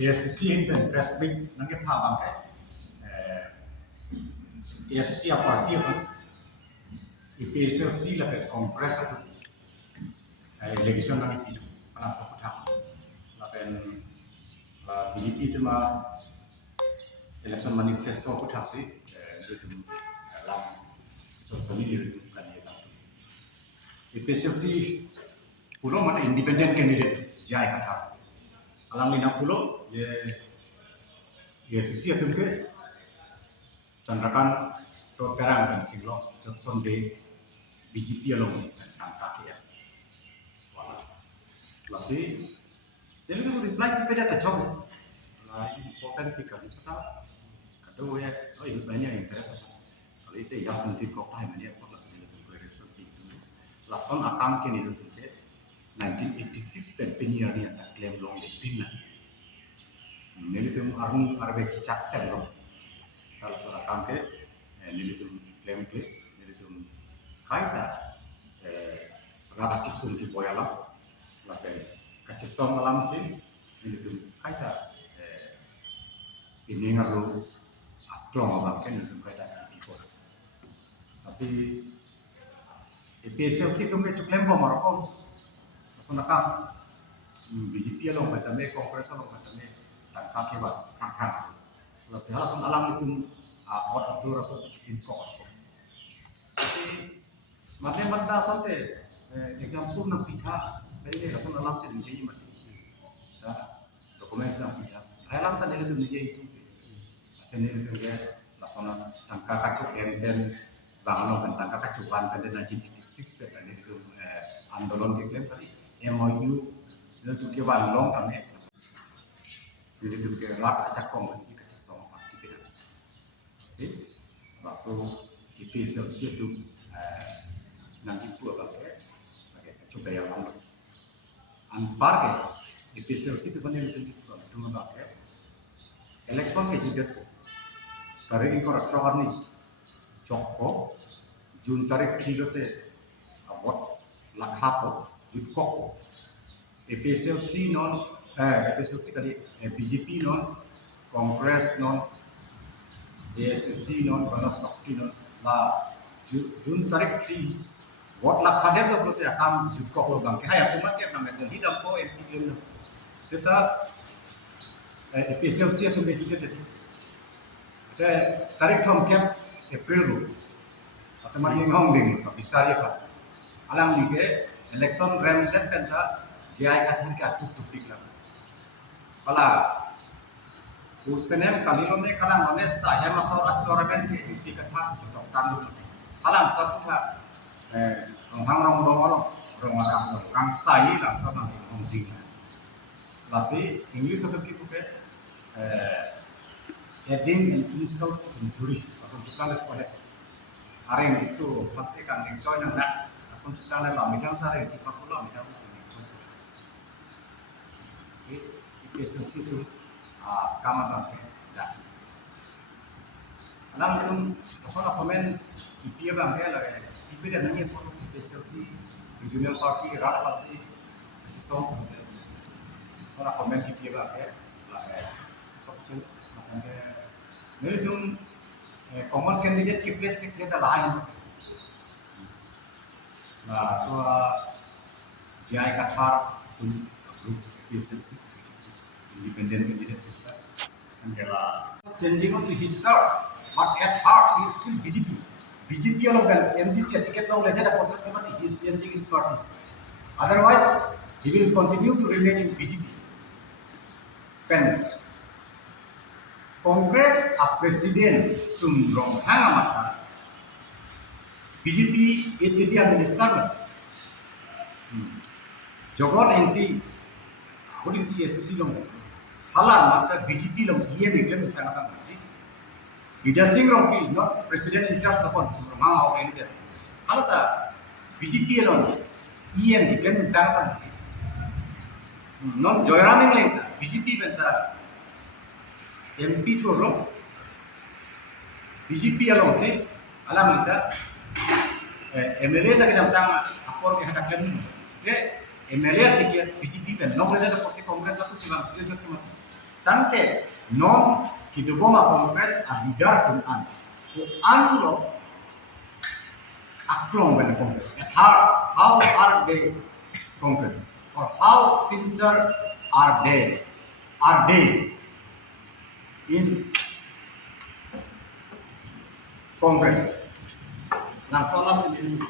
ASCC in press meet nange pha bang ke ASCC a party kan IPSLC la ke congress atu election nange pidu ana so kutha la pen la BJP tu ma election manifesto kutha si itu lam so ni itu kan ya IPSLC pulo mata independent candidate jai kata alam ni nak pulo ye ASCC atu ke Chandrakan to terang kan cinglo Johnson de BJP along tangka ya wala lasi jadi tu reply kita dah job lah important pikir sata kado ya oh ini banyak interest kalau itu ya penting kok tahu mana ya kalau sudah itu research itu lason akam ke ni tu ke 1986 penyear ni ada claim long de pinna ni tu army arbe cak sel long kalau soal kampe ini tu claim ke ini tu kaita rada kisum di boyalam lapen kacistong alam sih ini tu kaita ini ngaru aklong abang kan itu kaita di bawah masih EPSLC tu ke cuklem po marokom so nakam BJP along batame kongres along batame tangka ke bat kang Las halas on alam itu awat atur rasa cuci kok. Jadi matnya mata sonte example nak pita dari rasa alam se menjadi mati. Ya dokumen nak pita. Alam tan itu menjadi itu. Akhirnya itu dia lasona tangka kacuk enten bangun kan tangka kacukan pada 1986 pada itu andolon diklaim tadi MOU itu ke long kami. Jadi itu ke rat acak kongsi langsung IPSLC itu nanti pun pakai coba yang lalu. Anpar ke IPSLC itu kan yang itu cuma pakai election ke jidat. Tarik ini korak korak ni cokko jun tarik kilo te abot lakhapo jutkok IPSLC non IPSLC kali BJP non Kongres non ASCC non bana sakti non la jun tarik trees what la khade do bote akam jukko lo bang ke haya tumat ke kam et hidam ko MP lem seta EPSLC tu be dite te tarik thom ke April lo atama ni ngong ding bisa ya ka alam ni ke election remden penta jai ka thar ka tuk tuk la pala Usnenem kalilo ne kalang mane sta hema sor achoraben ke inti katha chutok tandu alam sabutha hang rong rong arang kang sai la sana hong ding lasi english atau ki buke heading and insult injury ason chukan le pare areng isu phathe kan ning join na ason chukan le la mitang sare chi pasula mitang chi si ikesan situ kama bangke dah. Alam itu asal komen IPA bangke lagi. IPA dan nanya foto IPSLC regional party rata pasti so asal komen IPA bangke lagi. Sokcil bangke. Jadi tu common candidate ki place kita dah lain. Nah, so jai kathar group IPSLC independent candidate Pusat and changing on his shirt but at heart he is still BJP. BJP along MDC ticket long later he is changing his party. Otherwise he will continue to remain in BJP. Pen Congress a President Sumrong Hangamata BJP HCD administrator Jogon NT polisi SSC long halan maka BJP long ia begitu mengatakan nanti Ida Singh Rongki not president in charge upon semua orang ini dia halat BJP long ia begitu mengatakan nanti non Joyram yang lain BJP benta MP tu long BJP long si alam kita MLA tak kita tentang apa yang hendak kami ke MLA tiket BJP kan long ada posisi kongres aku cuma dia cuma tangke non hidupoma Congress abigar pun lo aklong ben Congress and how are they Congress or how sincere are they in Congress nang solam ini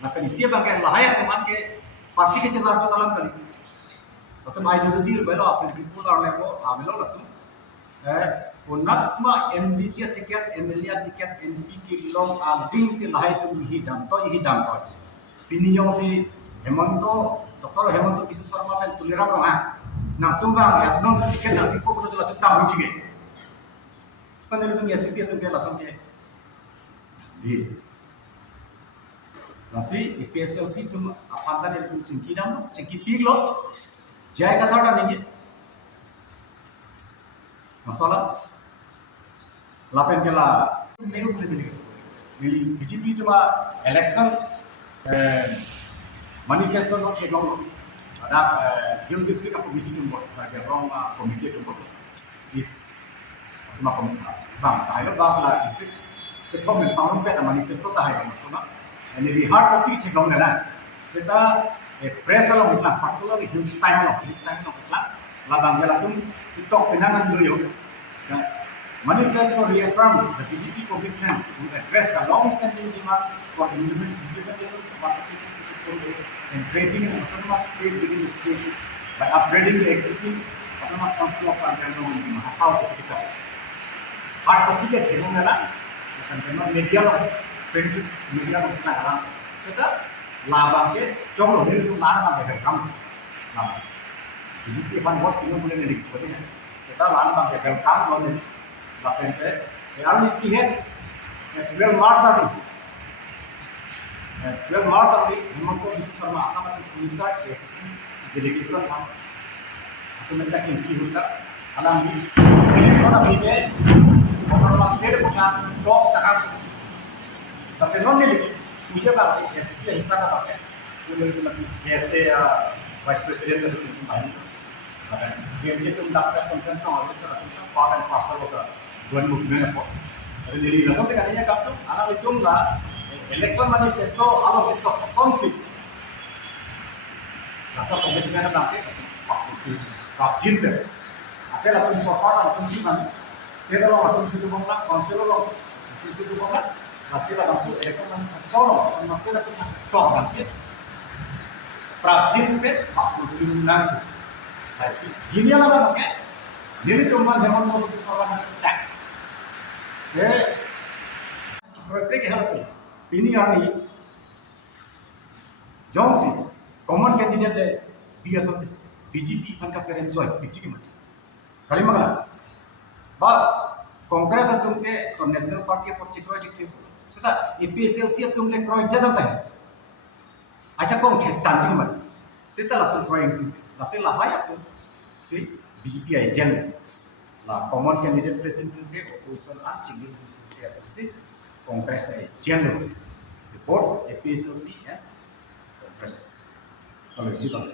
nah penisia bangke lahaya teman ke parti ke celar dalam kali atau ideologi belo prinsipul arne ko amelo latu unatma MBC tiket MLA tiket MP ki long abding si lahai tu hidam to piniyong si Hemanto Dr. Hemanto Biswa Sarma pen tulira ronga na tumbang ya non tiket na pipo ko tu latu tam rugi ge stanel tu SCC tu ke lasam ke di nasi PSLC tu apa dan itu cengki piglo jaya kata orang ini masalah lapen kela nehu boleh milih BJP itu mah election manifesto no kegong ada Hill District apa BJP buat ada orang komite itu buat is mah bang tahu bang lah district ketua membangun peta manifesto tahu maksudnya and the heart of it kegong nela seta press along itlah particularly Hills time no itlah labang gelatung itu penangan dulu manifesto reaffirms the BJP commitment to address the long-standing demand for implementation of artificial and creating an autonomous state within the state by upgrading the existing autonomous council of Andrano di Mahasau ke sekitar. Hard copy ke themo nela akan tema media lo kita sudah labang ke jong lo ni tu lana bang ke kam labang BJP ban buat ini boleh ni dikutnya kita lana bang ke kam lo ni lapen pe alni sihet 12 Mars abdi Hemanto Biswa Sarma Asama Chief Minister SSC delegation हम तो मेरा चिंकी होता alam ni election abdi ke autonomous state punya talks takkan kasi non ni punya ba SSC हिस्सा का बात है वो कैसे vice president का तो भाई अगर DNC तुम press conference में ऑर्गेनाइज करते हो part and parcel होता joint movement apa jadi dari langsung tekanannya kaptu anak itu lah election manifesto alo kita konsumsi langsung komitmen nanti konsumsi rajin deh ada lah tuh sokor lah tuh sih kan kita lo tuh situ bangla konsel lo tuh situ bangla hasil langsung election manifesto lo mesti ada tuh toh nanti rajin deh konsumsi nanti hasil gini lah bang ini cuma zaman mau sesuatu cek proyek help ini hari Johnson common candidate BJP kan keren join BJP mah kali mana ba Congress तुमके तो national party पर चिकवा दिखे सदा एपीएसएलसी तुमने क्रॉय जदम है अच्छा कौन खेतान जी मन सेता ला तुम क्रॉय लासे ला हाया तुम से बीजेपी आई जेल ला कॉमन कैंडिडेट प्रेसिडेंट के ओपोजिशन आ चिंगल के से कांग्रेस आई जेल से बोर्ड एपीएसएलसी है Congress kalau isi bang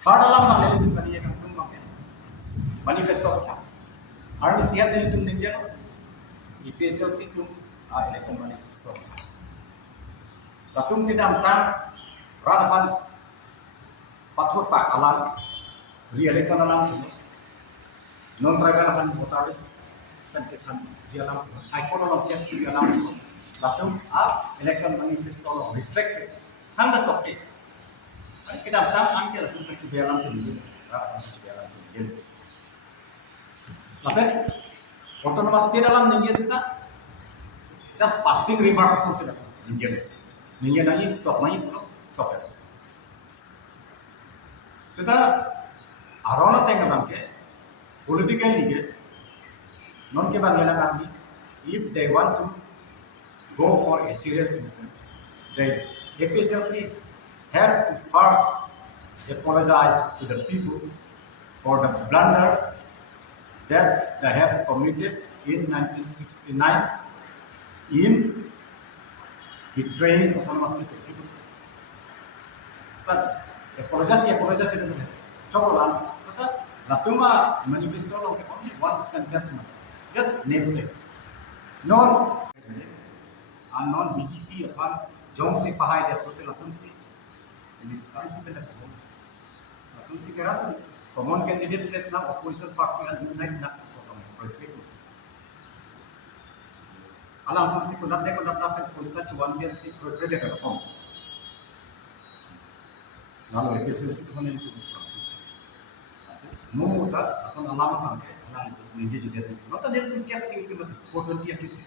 hadalam bang dari tuh tadi yang tuh bang manifesto hari siap dari tuh ninja EPSLC tuh election manifesto latung kita tentang radapan patur pak alam re-election alam non tribal akan votaris kan kita jalan icon alam case di alam latung election manifesto reflect hang tok kita datang angkel untuk cubalan sendiri, cubalan sendiri. Lalu, otonomas di dalam ninja kita, just passing remark saja ninja. Ninja lagi top main top. Kita arona tengah bangke, political league, non ke bangke lagi, if they want to go for a serious movement, then APSLC have to first apologize to the people for the blunder that they have committed in 1969 in betraying autonomous people. But apologize itu coba lah. Latuma manifesto lo only one sentence just namesake. Non non BJP upon Jong si pahai dia prote latum si. Ini kami si pela ko. Latum si kera common candidate list na opposition party and unite na ko project. Alam kung si kunat ne kunat na pusa chuan dia si project ka ko. Lalu episode si ko ne ko. No ta asan alama kan ke alam nije jadi nota dia tu kes ini tu foto dia kes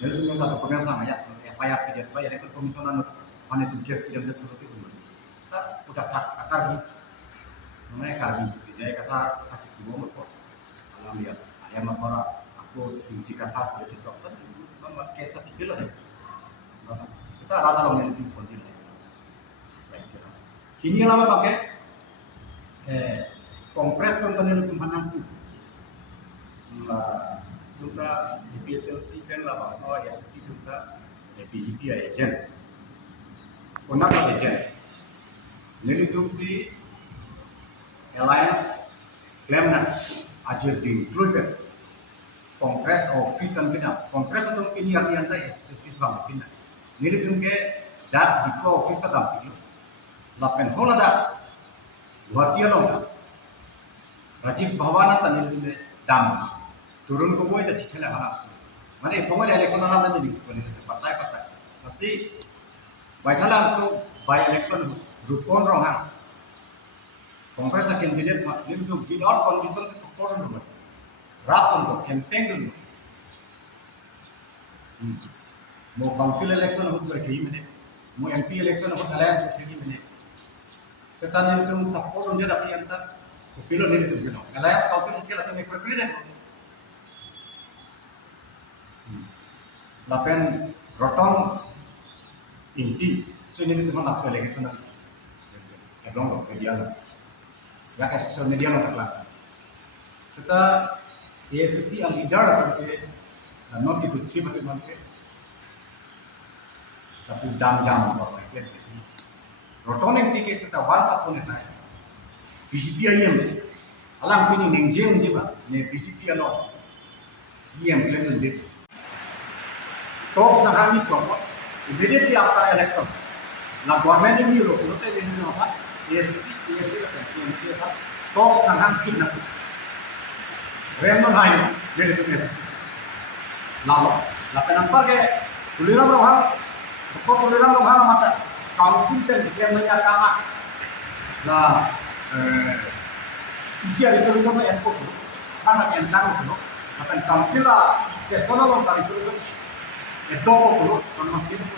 dia tu satu program sama ya FIR dia tu ya election komisioner mana tu kes dia tu tu kita udah akar ni namanya karbi si jaya kata kacik tu mo alam dia ayam masora aku inti kata boleh cetok kan memang kes tak bila ya kita rata lo ni tu konsil kini lama pakai Kongres kontennya itu mana pun, kita di PSLC kan lah bahasa SSC kita BJP agent, konak agent, ini tuh si alliance klaim nak ajar diinclude Kongres office dan kita, Kongres itu ini yang ada SSC bang kita, ini tuh ke dak di office tetap itu, lapen hola dak Guardian orang Rajiv Bhawana tadi itu dam turun ke bawah itu cicil harap mana pemain election alam nanti di partai pasti baik langsung by election rupon rohan Kongres akan dilihat dia itu without condition support dulu rap untuk campaign dulu mau council election untuk jadi mana mau MP election untuk alliance untuk jadi mana setan itu support dia dapat yang tak pilih dia itu you know alliance council itu kita make credit lapen roton inti so ini itu mana soal election belum media ya kayak social media lo tak serta ASC al leader ke non itu sih bagaimana tapi jam apa itu roton yang tiket serta once upon a time BJP IM alam pini nengjeng jiba ne BJP alo IM plan did talks na kami promote immediately after election na government in Europe note din no apa ASC kan PNC kan talks na kami na remno hain dede tu ASC lalu lapan ke tuliram rohang mata council pen yang menyatakan nah isi resolution yang ko karena entang ko akan council sessional on resolution adopt ko kon masjid ko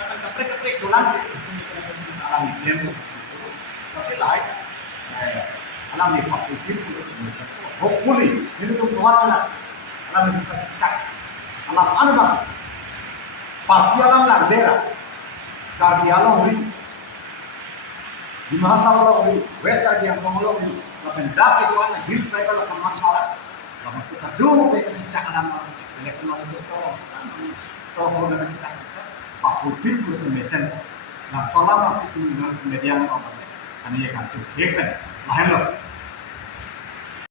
akan kapre dolan alam demo tapi lain alam ni pak sir ko hopefully ini tu wacana alam ni cak alam anba parti alam landera kardi alam ri di mahasabah ri west kardi yang pengolong ri lapan dak itu ana hill tribal akan masalah lapan suka dulu ke cak alam election manifesto to dengan cak pak sir ko mesen nah selama itu media apa kan ya kan cek kan lain loh